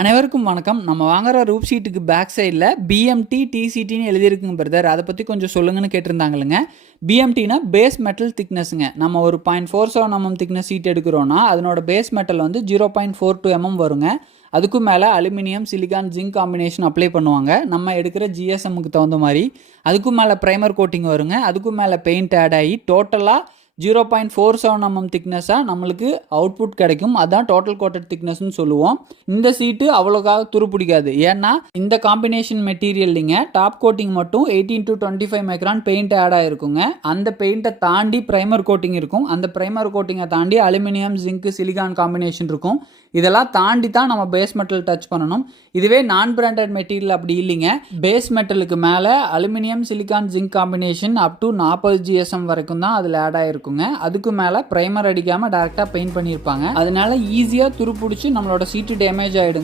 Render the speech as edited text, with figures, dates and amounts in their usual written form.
அனைவருக்கும் வணக்கம். நம்ம வாங்குற ரூப் ஷீட்டுக்கு பேக் சைடில் பிஎம்டி டிசிடின்னு எழுதியிருக்குங்க பிரதர். அதை பற்றி கொஞ்சம் சொல்லுங்கன்னு கேட்டிருந்தாங்களுங்க. பிஎம்டினா பேஸ் மெட்டல் திக்னஸ்ங்க. நம்ம ஒரு 0.47 mm திக்னஸ் ஷீட் எடுக்கிறோன்னா அதனோட பேஸ் மெட்டல் வந்து 0.42 mm வருங்க. அதுக்கும் மேலே aluminium, silicon, zinc combination apply பண்ணுவாங்க நம்ம எடுக்கிற ஜிஎஸ்எம்முக்கு தகுந்த மாதிரி. அதுக்கும் மேலே ப்ரைமர் கோட்டிங் வருங்க. அதுக்கும் மேலே பெயிண்ட் ஆட் ஆகி டோட்டலாக 0.47 mm திக்னஸாக நம்மளுக்கு அவுட்புட் கிடைக்கும். அதான் டோட்டல் கோட்டட் திக்னஸ்ன்னு சொல்லுவோம். இந்த சீட்டு அவ்வளோக்காக துருப்பிடிக்காது. ஏன்னா இந்த காம்பினேஷன் மெட்டீரியல்லிங்க டாப் கோட்டிங் மட்டும் 18 to 25 மைக்ரான் பெயிண்ட் ஆட் ஆகிருக்குங்க. அந்த பெயிண்ட்டை தாண்டி ப்ரைமர் கோட்டிங் இருக்கும். அந்த ப்ரைமர் கோட்டிங்கை தாண்டி அலுமினியம், ஜிங்க், சிலிகான் காம்பினேஷன் இருக்கும். இதெல்லாம் தாண்டி தான் நம்ம பேஸ் மெட்டல் டச் பண்ணணும். இதுவே நான் பிராண்டட் மெட்டீரியல் அப்படி இல்லைங்க. பேஸ் மெட்டலுக்கு மேலே aluminium, silicon, zinc combination up to 40 GSM வரைக்கும் தான் அதில் ஆட் ஆகிருக்குங்க. அதுக்கு மேலே ப்ரைமர் அடிக்காமல் டேரெக்டாக பெயிண்ட் பண்ணியிருப்பாங்க. அதனால ஈஸியாக துருப்பிடிச்சு நம்மளோட சீட்டு டேமேஜ் ஆகிடுங்க.